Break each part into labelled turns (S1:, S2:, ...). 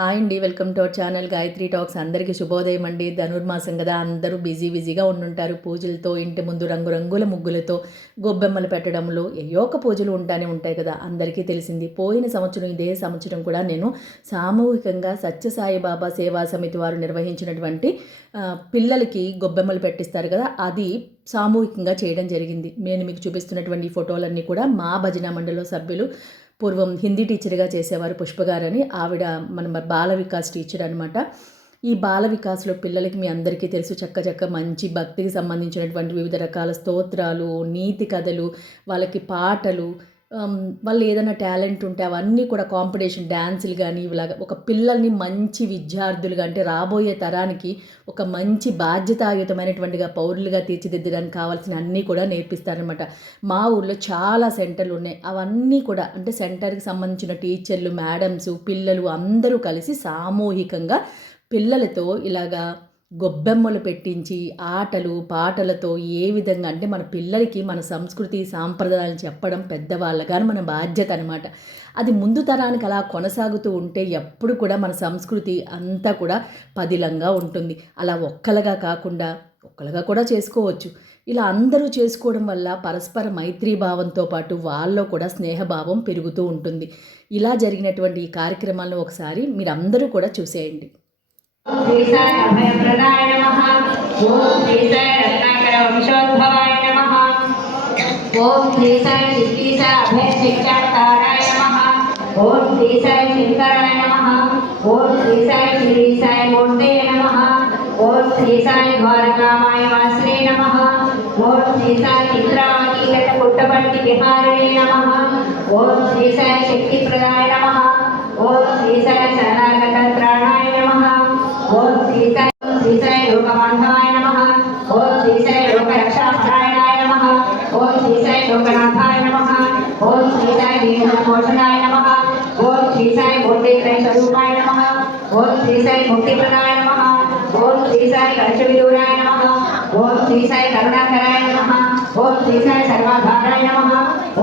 S1: Hi అండి welcome to our channel Gayatri talks. అందరికీ శుభోదయం అండి. ధనుర్మాసం కదా అందరూ బిజీ బిజీగా ఉండుంటారు. పూజలతో ఇంటి ముందు రంగురంగుల ముగ్గులతో గొబ్బెమ్మలు పెట్టడంలో ఏయో ఒక పూజలు ఉంటానే ఉంటాయి కదా అందరికీ తెలిసింది. పోయిన సంవత్సరం ఇదే సంవత్సరం కూడా నేను సామూహికంగా సత్యసాయిబాబా సేవా సమితి వారు నిర్వహించినటువంటి పిల్లలకి గొబ్బెమ్మలు పెట్టిస్తారు కదా అది సామూహికంగా చేయడం జరిగింది. నేను మీకు చూపిస్తున్నటువంటి ఈ ఫోటోలన్నీ కూడా మా భజన మండలి సభ్యులు పూర్వం హిందీ టీచర్గా చేసేవారు పుష్పగారని ఆవిడ మన బాల వికాస్ టీచర్ అనమాట ఈ బాల వికాస్లో పిల్లలకి మీ అందరికీ తెలుసు చక్క చక్క మంచి భక్తికి సంబంధించినటువంటి వివిధ రకాల స్తోత్రాలు నీతి కథలు వాళ్ళకి పాటలు Um, వాళ్ళు ఏదైనా టాలెంట్ ఉంటే అవన్నీ కూడా కాంపిటీషన్ డ్యాన్సులు కానీ ఇలాగ ఒక పిల్లల్ని మంచి విద్యార్థులుగా అంటే రాబోయే తరానికి ఒక మంచి బాధ్యతాయుతమైనటువంటిగా పౌరులుగా తీర్చిదిద్దడానికి కావాల్సిన అన్నీ కూడా నేర్పిస్తారనమాట మా ఊళ్ళో చాలా సెంటర్లు ఉన్నాయి. అవన్నీ కూడా అంటే సెంటర్కి సంబంధించిన టీచర్లు మేడమ్స్ పిల్లలు అందరూ కలిసి సామూహికంగా పిల్లలతో ఇలాగా గొబ్బెమ్మలు పెట్టించి ఆటలు పాటలతో ఏ విధంగా అంటే మన పిల్లలకి మన సంస్కృతి సాంప్రదాయాలు చెప్పడం పెద్దవాళ్ళగాని మన బాధ్యత అనమాట అది ముందు తరానికి అలా కొనసాగుతూ ఉంటే ఎప్పుడు కూడా మన సంస్కృతి అంతా కూడా పదిలంగా ఉంటుంది. అలా ఒక్కలుగా కాకుండా ఒక్కలుగా కూడా చేసుకోవచ్చు. ఇలా అందరూ చేసుకోవడం వల్ల పరస్పర మైత్రీ భావంతో పాటు వాళ్ళలో కూడా స్నేహభావం పెరుగుతూ ఉంటుంది. ఇలా జరిగినటువంటి ఈ కార్యక్రమాలను ఒకసారి మీరందరూ కూడా చూసేయండి.
S2: శ్రీసాయ అభయప్రదాయ నమః ఓం శ్రీసాయ రత్నాకర వంశోద్భవాయ నమః ఓం శ్రీసాయ సిద్ధీసాయ అభయ శిక్షావతారాయ నమః ఓం శ్రీసాయ శంకరాయ నమః ఓం శ్రీసాయ శ్రీసాయ మూర్తే నమః ఓం శ్రీసాయ ద్వారకామాయ వాసనే నమః ఓం శ్రీసాయ చిత్రావతి గత పుట్టపర్తి విహారిణే నమః ఓం శ్రీసాయ శక్తిప్రదాయ నమః ఓం శ్రీసాయ శరణాగత త్రాణాయ నమః ఓం శ్రీసాయ శ్రీసాయ లోకబాంధవాయ నమః ఓం శ్రీసాయ లోకరక్షాపరాయణాయ నమః ఓం శ్రీసాయ లోకనాథాయ నమః ఓం శ్రీసాయ దీనపోషణాయ నమః ఓం శ్రీసాయ మూర్తిత్రయ స్వరూపాయ నమః ఓం శ్రీసాయ ముక్తిప్రదాయ నమః ఓం శ్రీసాయ కలశవిదూరాయ నమః ఓం శ్రీసాయ కరుణాకరాయ నమః ఓం శ్రీసాయ సర్వాధారాయ నమః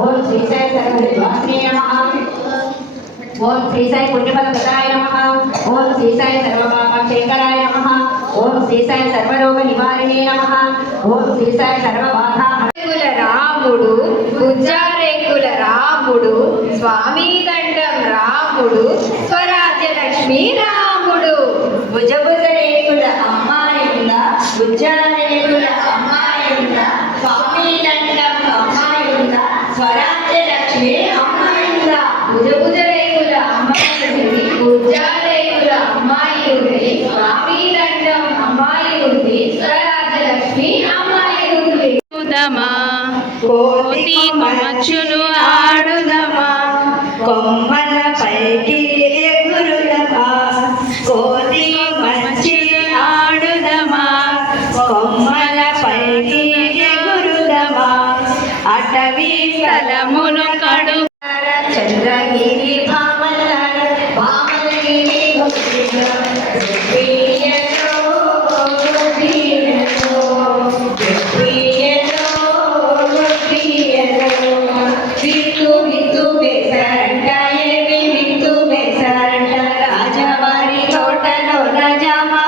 S2: ఓం శ్రీసాయ సర్వవిద్వాసినే నమః ఓం శ్రీ సాయి పుణ్యపదకరాయ నమః ఓం శ్రీ సాయి సర్వపాపక్షేకరాయ నమః ఓం శ్రీ సాయి సర్వరోగ నివారిణే నమః. ఓం శ్రీ సాయి సర్వబాధా
S3: రాముడు బుజ్జారేకుల రాముడు స్వామి దండం రాముడు స్వరాజ్య లక్ష్మి రాముడు.
S2: భుజ భుజ రేకుల అమ్మాయుంద భుజారేకుల
S3: అచ్చును
S4: ఆడుదమా?
S2: కొమ్మల పైకి ఎగురుదమా? కోతి మంచి
S4: ఆడుదమా?
S2: కొమ్మల పైకి ఎగురుదమా? అటవీ
S4: స్థలమును కడు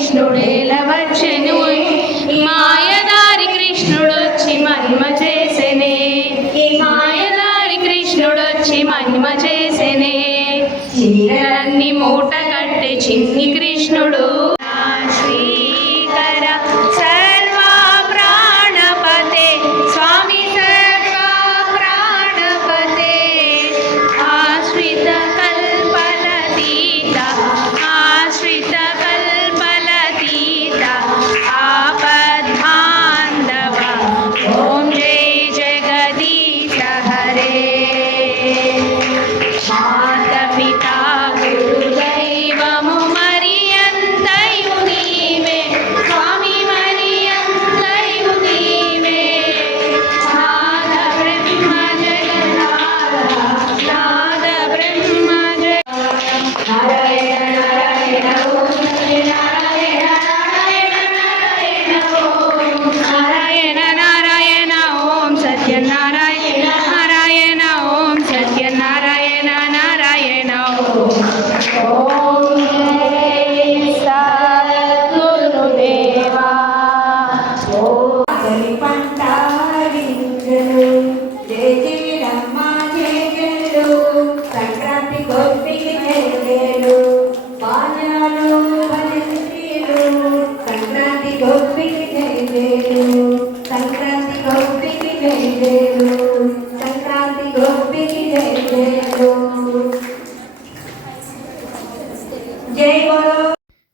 S4: కృష్ణుడేల వచ్చెను మాయదారి కృష్ణుడొచ్చి మహిమ చేసెనే. మాయదారి కృష్ణుడొచ్చి మహిమ చేసెనే. చీరలన్నీ మూట కట్టి చిన్ని కృష్ణుడు.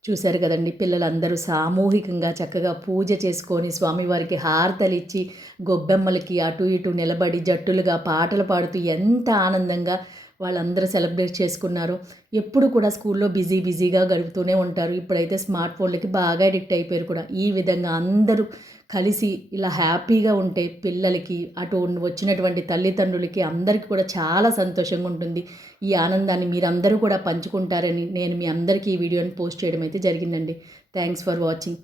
S1: చూశారు కదండి పిల్లలందరూ సామూహికంగా చక్కగా పూజ చేసుకొని స్వామివారికి హారతలిచ్చి గొబ్బెమ్మలకి అటు ఇటు నిలబడి జట్టులుగా పాటలు పాడుతూ ఎంత ఆనందంగా వాళ్ళందరూ సెలబ్రేట్ చేసుకున్నారు. ఎప్పుడు కూడా స్కూల్లో బిజీ బిజీగా గడుపుతూనే ఉంటారు. ఇప్పుడైతే స్మార్ట్ ఫోన్లకి బాగా అడిక్ట్ అయిపోయారు కూడా. ఈ విధంగా అందరూ కలిసి ఇలా హ్యాపీగా ఉంటే పిల్లలకి అటు వచ్చినటువంటి తల్లిదండ్రులకి అందరికీ కూడా చాలా సంతోషంగా ఉంటుంది. ఈ ఆనందాన్ని మీరందరూ కూడా పంచుకుంటారని నేను మీ అందరికీ ఈ వీడియోని పోస్ట్ చేయడం అయితే జరిగిందండి. Thanks for watching.